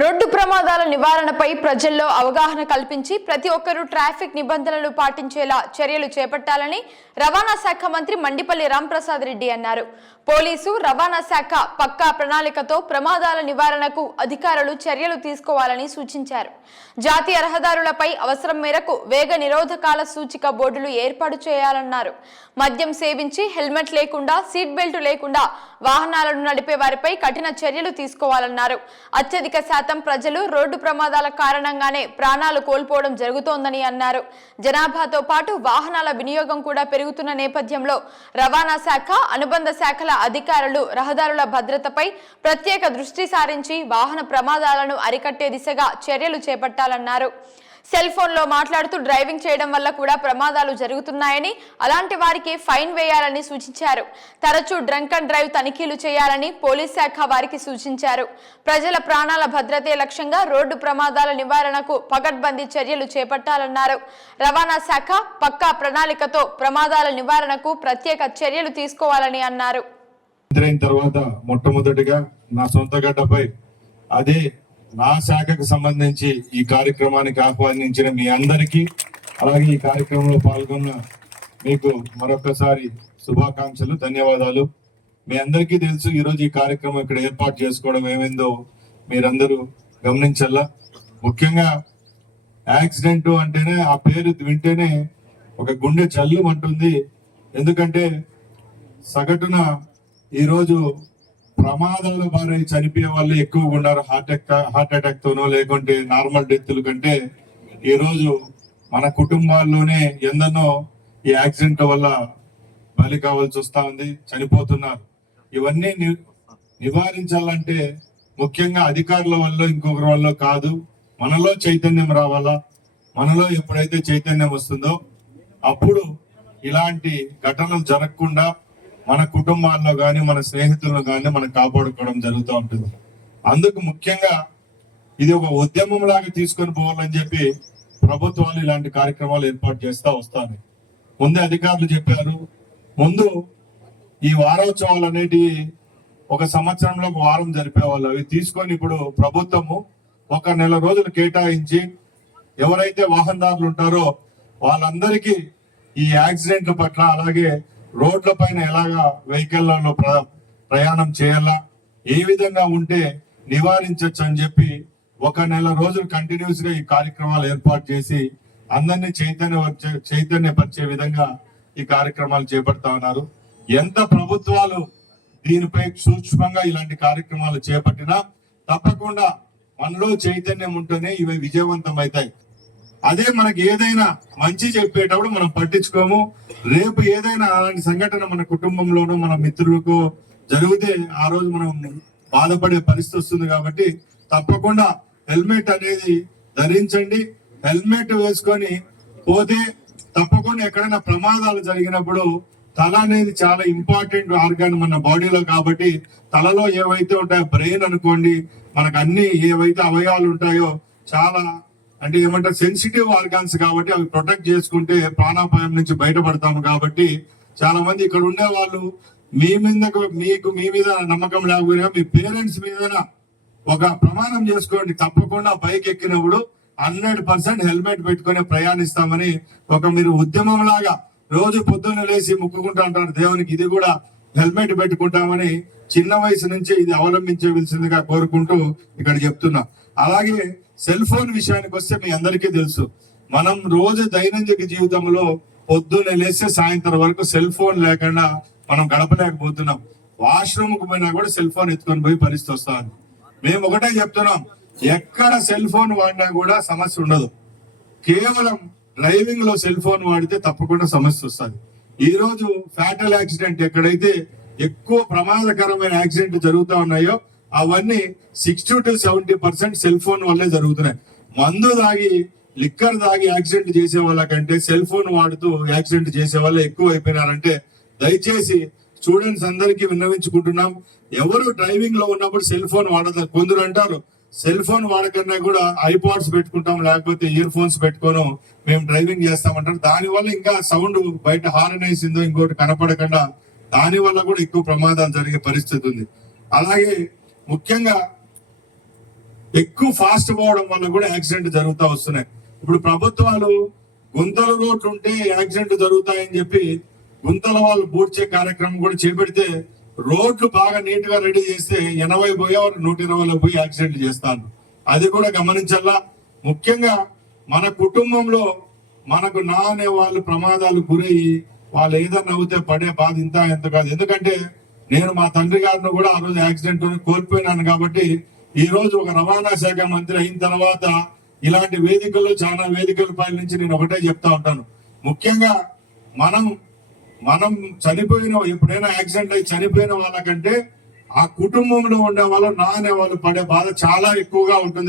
Road ప్రమాదాల నివారణపై ప్రజల్లో అవగాహన కల్పించి ప్రతి ఒక్కరూ ట్రాఫిక్ నిబంధనలు పాటించేలా చర్యలు చేపట్టాలని రవాణా శాఖ మంత్రి మండిపల్లి రాంప్రసాద్ రెడ్డి అన్నారు. పోలీసు రవాణా శాఖ పక్కా ప్రణాళికతో ప్రమాదాల నివారణకు అధికారులు చర్యలు తీసుకోవాలని సూచించారు. జాతీయ రహదారులపై అవసరం మేరకు వేగ నిరోధకాల సూచిక బోర్డులు ఏర్పాటు చేయాలన్నారు. మద్యం సేవించి హెల్మెట్ లేకుండా సీట్ బెల్ట్ లేకుండా వాహనాలను నడిపే వారిపై కఠిన చర్యలు తీసుకోవాలన్నారు. అత్యధిక శాతం ప్రజలు రోడ్డు ప్రమాదాల కారణంగానే ప్రాణాలు కోల్పోవడం జరుగుతోందని అన్నారు. జనాభాతో పాటు వాహనాల వినియోగం కూడా పెరుగుతున్న నేపథ్యంలో రవాణా శాఖ అనుబంధ శాఖల అధికారులు రహదారుల భద్రతపై ప్రత్యేక దృష్టి సారించి వాహన ప్రమాదాలను అరికట్టే దిశగా చర్యలు చేపట్టాలన్నారు. సెల్ ఫోన్లో మాట్లాడుతూ డ్రైవింగ్ చేయడం వల్ల కూడా ప్రమాదాలు జరుగుతున్నాయని అలాంటి వారికి ఫైన్ వేయాలని సూచించారు. తరచూ డ్రంక్ అండ్ డ్రైవ్ తనిఖీలు చేయాలని పోలీస్ శాఖ వారికి సూచించారు. ప్రజల ప్రాణాల భద్రతే లక్ష్యంగా రోడ్డు ప్రమాదాల నివారణకు పకడ్బందీ చర్యలు చేపట్టాలన్నారు. రవాణా శాఖ పక్కా ప్రణాళికతో ప్రమాదాల నివారణకు ప్రత్యేక చర్యలు తీసుకోవాలని అన్నారు. తర్వాత మొట్టమొదటిగా నా సొంత గడ్డపై అదే నా శాఖకు సంబంధించి ఈ కార్యక్రమానికి ఆహ్వానించిన మీ అందరికీ అలాగే ఈ కార్యక్రమంలో పాల్గొన్న మీకు మరొకసారి శుభాకాంక్షలు ధన్యవాదాలు. మీ అందరికీ తెలుసు ఈరోజు ఈ కార్యక్రమం ఇక్కడ ఏర్పాటు చేసుకోవడం ఏమైందో మీరందరూ గమనించల్లా. ముఖ్యంగా యాక్సిడెంట్ అంటేనే ఆ పేరు వింటేనే ఒక గుండె చల్లుమంటుంది. ఎందుకంటే సగటున ఈరోజు ప్రమాదాల బారి చనిపోయే వాళ్ళు ఎక్కువగా ఉన్నారు. హార్ట్ అటాక్ హార్ట్ అటాక్ తోనో లేకుంటే నార్మల్ డెత్ల కంటే ఈ రోజు మన కుటుంబాల్లోనే ఎందనో ఈ యాక్సిడెంట్ వల్ల బలి కావాల్సి వస్తా ఉంది. చనిపోతున్నారు. ఇవన్నీ ని- నివారించాలంటే ముఖ్యంగా అధికారుల వల్ల ఇంకొకరి వల్ల కాదు. మనలో చైతన్యం రావాలా? మనలో ఎప్పుడైతే చైతన్యం వస్తుందో అప్పుడు ఇలాంటి ఘటనలు జరగకుండా మన కుటుంబాల్లో కానీ మన స్నేహితుల్లో కానీ మనం కాపాడుకోవడం జరుగుతూ ఉంటుంది. అందుకు ముఖ్యంగా ఇది ఒక ఉద్యమం లాగా తీసుకొని పోవాలని చెప్పి ప్రభుత్వాలు ఇలాంటి కార్యక్రమాలు ఏర్పాటు చేస్తూ వస్తాను. ముందే అధికారులు చెప్పారు. ముందు ఈ వారోత్సవాలు అనేటివి ఒక సంవత్సరంలో ఒక వారం జరిపేవాళ్ళు. అవి తీసుకొని ఇప్పుడు ప్రభుత్వము ఒక నెల రోజులు కేటాయించి ఎవరైతే వాహనదారులు ఉంటారో వాళ్ళందరికీ ఈ యాక్సిడెంట్ల పట్ల అలాగే రోడ్ల పైన ఎలాగా వెహికల్లలో ప్ర- ప్రయాణం చేయాలా? ఏ విధంగా ఉంటే నివారించవచ్చు అని చెప్పి ఒక నెల రోజులు కంటిన్యూస్గా ఈ కార్యక్రమాలు ఏర్పాటు చేసి అందరినీ చైతన్య చైతన్యపరిచే విధంగా ఈ కార్యక్రమాలు చేపడతా ఉన్నారు. ఎంత ప్రభుత్వాలు దీనిపై సూక్ష్మంగా ఇలాంటి కార్యక్రమాలు చేపట్టినా తప్పకుండా మనలో చైతన్యం ఉంటేనే ఇవి విజయవంతం అవుతాయి అదే మనకి ఏదైనా మంచి చెప్పేటప్పుడు మనం పట్టించుకోము. రేపు ఏదైనా అలాంటి సంఘటన మన కుటుంబంలోనూ మన మిత్రులకు జరిగితే ఆ రోజు మనం బాధపడే పరిస్థితి వస్తుంది కాబట్టి తప్పకుండా హెల్మెట్ అనేది ధరించండి. హెల్మెట్ వేసుకొని పోతే తప్పకుండా ఎక్కడైనా ప్రమాదాలు జరిగినప్పుడు తల అనేది చాలా ఇంపార్టెంట్ ఆర్గాన్ మన బాడీలో కాబట్టి తలలో ఏవైతే ఉంటాయో బ్రెయిన్ అనుకోండి మనకు అన్ని ఏవైతే అవయవాలు ఉంటాయో చాలా అంటే ఏమంటారు సెన్సిటివ్ ఆర్గాన్స్ కాబట్టి అవి ప్రొటెక్ట్ చేసుకుంటే ప్రాణాపాయం నుంచి బయటపడతాము కాబట్టి చాలా మంది ఇక్కడ ఉండే వాళ్ళు మీ మీద మీకు మీ మీద నమ్మకం లేకపోయినా మీ పేరెంట్స్ మీద ఒక ప్రమాణం చేసుకోండి. తప్పకుండా బైక్ ఎక్కినప్పుడు హండ్రెడ్ పర్సెంట్ హెల్మెట్ పెట్టుకుని ప్రయాణిస్తామని ఒక మీరు ఉద్యమం లాగా రోజు పొద్దున్న లేచి ముక్కుకుంటా ఉంటారు. దేవునికి ఇది కూడా హెల్మెట్ పెట్టుకుంటామని చిన్న వయసు నుంచి ఇది అవలంబించవలసిందిగా కోరుకుంటూ ఇక్కడ చెప్తున్నా. అలాగే సెల్ ఫోన్ విషయానికి వస్తే మీ అందరికీ తెలుసు. మనం రోజు దైనందిక జీవితంలో పొద్దున్నే లేస్తే సాయంత్రం వరకు సెల్ ఫోన్ లేకుండా మనం గడపలేకపోతున్నాం. వాష్రూమ్కి పోయినా కూడా సెల్ ఫోన్ ఎత్తుకొని పోయి పరిస్థితి వస్తామని మేము ఒకటే చెప్తున్నాం. ఎక్కడ సెల్ ఫోన్ వాడినా కూడా సమస్య ఉండదు. కేవలం డ్రైవింగ్లో సెల్ ఫోన్ వాడితే తప్పకుండా సమస్య వస్తుంది. ఈ రోజు ఫ్యాటల్ యాక్సిడెంట్ ఎక్కడైతే ఎక్కువ ప్రమాదకరమైన యాక్సిడెంట్ జరుగుతూ ఉన్నాయో అవన్నీ sixty two seventy percent cell phone వల్లే జరుగుతున్నాయి. మందు దాగి లిక్కర్ దాగి యాక్సిడెంట్ చేసే వాళ్ళకంటే సెల్ ఫోన్ వాడుతూ యాక్సిడెంట్ చేసే వాళ్ళు ఎక్కువ అయిపోయినారంటే దయచేసి స్టూడెంట్స్ అందరికీ విన్నవించుకుంటున్నాం. ఎవరు డ్రైవింగ్లో ఉన్నప్పుడు సెల్ ఫోన్ వాడతారు కొందరు అంటారు సెల్ ఫోన్ వాడకన్నా కూడా ఐపాడ్స్ పెట్టుకుంటాం లేకపోతే ఇయర్ ఫోన్స్ పెట్టుకోను మేము డ్రైవింగ్ చేస్తామంటారు. దాని వల్ల ఇంకా సౌండ్ బయట హార్న్ వేసిందో ఇంకోటి కనపడకుండా దాని వల్ల కూడా ఎక్కువ ప్రమాదాలు జరిగే పరిస్థితి ఉంది. అలాగే ముఖ్యంగా ఎక్కువ ఫాస్ట్ పోవడం వల్ల కూడా యాక్సిడెంట్ జరుగుతూ వస్తున్నాయి. ఇప్పుడు ప్రభుత్వాలు గుంతల రోడ్లు ఉంటే యాక్సిడెంట్ జరుగుతాయని చెప్పి గుంతల వాళ్ళు బూడ్చే కార్యక్రమం కూడా చేపెడితే రోడ్లు బాగా నీట్గా రెడీ చేస్తే ఎనభై పోయేవారు నూట ఇరవైలో పోయి యాక్సిడెంట్ చేస్తాను. అది కూడా గమనించాలా ముఖ్యంగా మన కుటుంబంలో మనకు నా అనే వాళ్ళు ప్రమాదాలు గురయ్యి వాళ్ళు ఏదన్నా అవుతే పడే బాధ ఇంత ఎంత కాదు. ఎందుకంటే నేను మా తండ్రి గారిని కూడా ఆ రోజు యాక్సిడెంట్ కోల్పోయినాను కాబట్టి ఈ రోజు ఒక రవాణా శాఖ మంత్రి అయిన తర్వాత ఇలాంటి వేదికల్లో చాలా వేదికల పై నుంచి నేను ఒకటే చెప్తా ఉంటాను. ముఖ్యంగా మనం మనం చనిపోయిన ఎప్పుడైనా యాక్సిడెంట్ అయి చనిపోయిన వాళ్ళకంటే ఆ కుటుంబంలో ఉండే వాళ్ళు నా అనే వాళ్ళు పడే బాధ చాలా ఎక్కువగా ఉంటుంది.